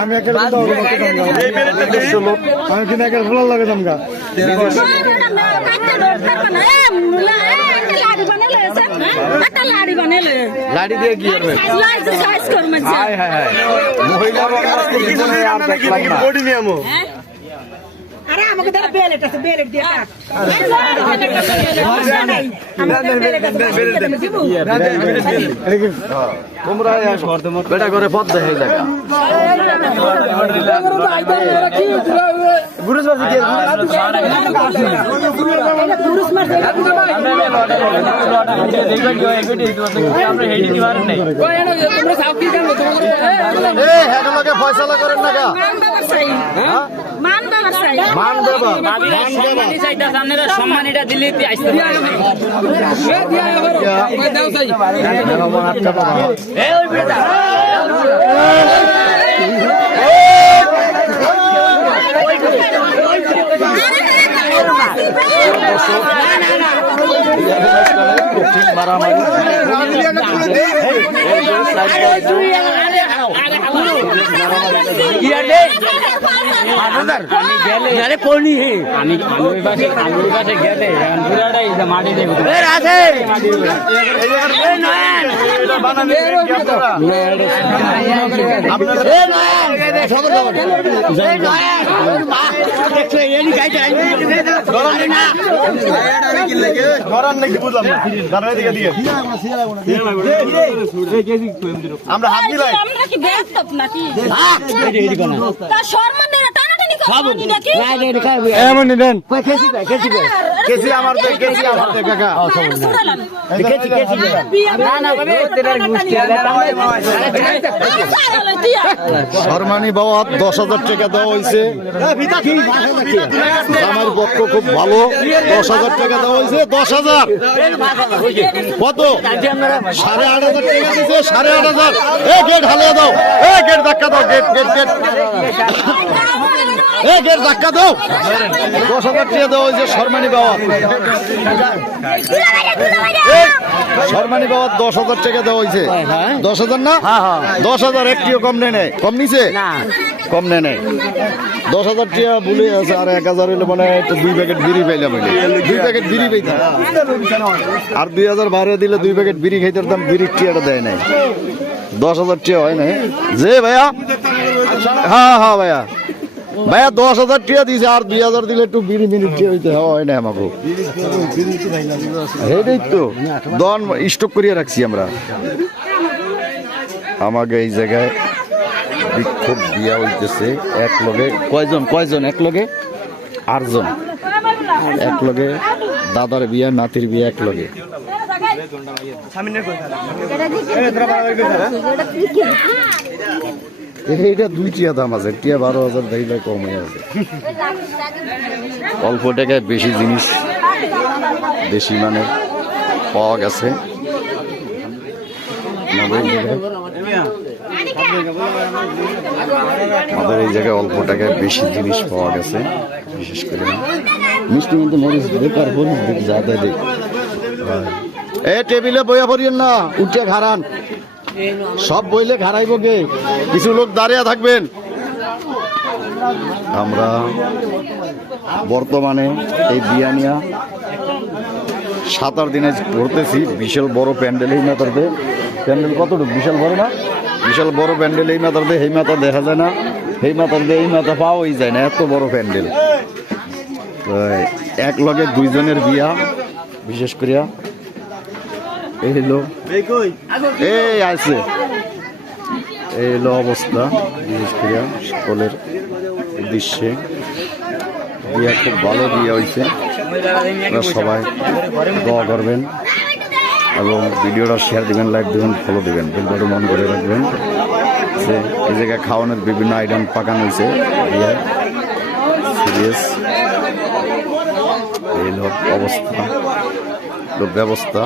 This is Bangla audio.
আমি কিনা একের ফুলার লাগে জমকা লাড়ি দিয়ে কি করবে আরে আমাকে দাও বেলেট আছে বেলেট দিয়ে কাট তোমরা বেটা করে পথ দেখে জায়গা ফয়সালা করেন না সম্মানিটা দিলে আমরা হাত দিলাই এমন দেন কেসি আমার কাকা শর্মানি বাবা 10,000 টাকা দেওয়া হয়েছে আমার পক্ষ খুব ভালো 10,000 টাকা দেওয়া হয়েছে 10,000 কত 8,500 টাকা দিয়েছে 8,500 গেট হালিয়ে দাও গেট ধাক্কা দাও গেট গেট ধাক্কা দাও 10,000 টাকা দেওয়া হয়েছে শর্মানি বাবা শর্মানি বাবা 10,000 টাকা দেওয়া হয়েছে 10,000 না 10,000 একটিও কম নেই কম নিছে কম নেই 10,000 টাকা ভুলে আছে আর 1,000 হইলে মানে 2 প্যাকেট বিড়ি পাইলাম 2 প্যাকেট বিড়ি পাইতাম আর 2,000 বাড়িয়ে দিলে 2 প্যাকেট বিড়ি খাইতে পারতাম বিড়ির টিয়াটা দেয় নাই 10,000 টাকা হয় না যে ভাইয়া হ্যাঁ ভাইয়া 10,000 টাকা দিয়েছে আর 2,000 দিলে একটু বিড়ি মিনিট হইতে হয় না আমাকে এইটাই তো দন স্টক করিয়া রাখছি আমরা আমাকে এই জায়গায় বিক্ষোভ দিয়া হইতেছে এক লগে কয়জন এক লগে 8 জন এক লগে দাদার বিয়া নাতির বিয়া এক লগে এইটা 2 টিয়া দাম আছে টিয়া 12,000 দিলে কম হয়ে আছে অল্প টাকায় বেশি জিনিস দেশি মানের পাওয়া গেছে আমাদের এই জায়গায় অল্প টাকায় বেশি জিনিস পাওয়া গেছে বিশেষ করে মিষ্টি মধ্যে মরিচ বেকার মরিচ দেখি যাতে দেখ টেবিলে বইয়া পড়িয়েন না উঠে খারান সব বইলে খারাইব কে কিছু লোক দাঁড়িয়ে থাকবেন আমরা বর্তমানে এই বিয়ানিয়া 7 দিনে করতেছি বিশাল বড় প্যান্ডেল এই মাথাতে প্যান্ডেল কতটুকু বিশাল বড় না বিশাল বড় প্যান্ডেল এই মাথাতে এই মাথা দেখা যায় না এই মাথাতে এই মাথা পাওয়াই যায় না এত বড় প্যান্ডেল এক লগে 2 জনের বিয়া বিশেষ করিয়া এই হলো এই আছে এই হলো অবস্থা বিশেষ করে সকলের উদ্দেশ্যে বিয়া খুব ভালো বিয়ে হয়েছে সবাই দোয়া করবেন এবং ভিডিওটা শেয়ার দিবেন লাইক দিবেন ফলো দিবেন বেলবাটন মন করে রাখবেন যে এই জায়গায় খাওয়ানোর বিভিন্ন আইটেম পাকানো হয়েছে বিয়ে সিরিয়াস এই হলো অবস্থা ব্যবস্থা